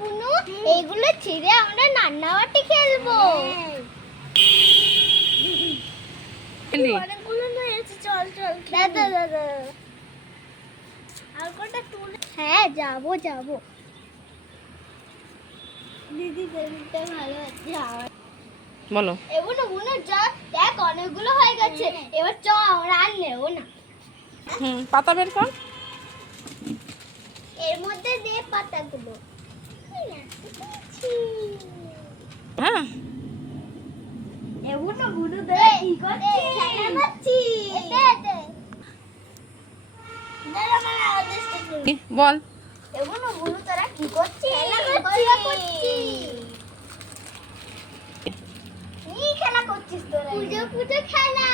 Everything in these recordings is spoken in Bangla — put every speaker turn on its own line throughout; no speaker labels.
বুনু এইগুলো ছিঁড়ে আমরা রান্নাবাটি খেলব। অনেকগুলো নিয়েছি চল চল দাদা দাদা আর কটা তুলে? হ্যাঁ যাব যাব। দিদি দিদিটা ভালো আছে
বলো।
এগুলো বুনো যা দেখ অনেকগুলো হয়ে গেছে। এবার চ আমরা আর নেব না।
হুম পাতা বের কর।
এর মধ্যে দে পাতাগুলো।
হ্যাঁ।
মানে?
বল।
খেলা করছিস তোরা? পুজো পুজো খেলা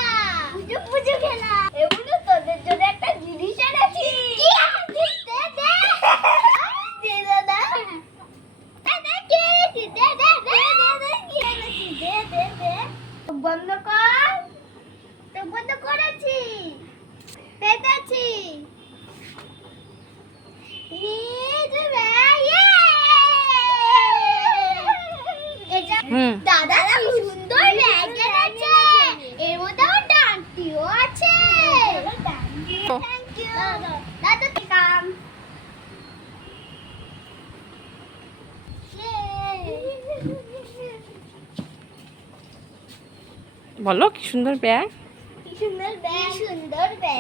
পুজো পুজো খেলা এগুলো তোদের জন্য একটা জিনিস এনেছি কি আনছিস দে দে দে দাদা দে দে কি এনেছিস দে দে দে দে দে কি এনেছিস দে দে দে চোখ বন্ধ কর চোখ বন্ধ করেছি পেতেছি দাদা কি সুন্দর ব্যাগ এনেছে এর মধ্যে আমার ডান্টিও আছে
ও।
থ্যাংক ইউ দাদা
বলো কি সুন্দর ব্যাগ
সুন্দর ব্যাগ সুন্দর ব্যাগ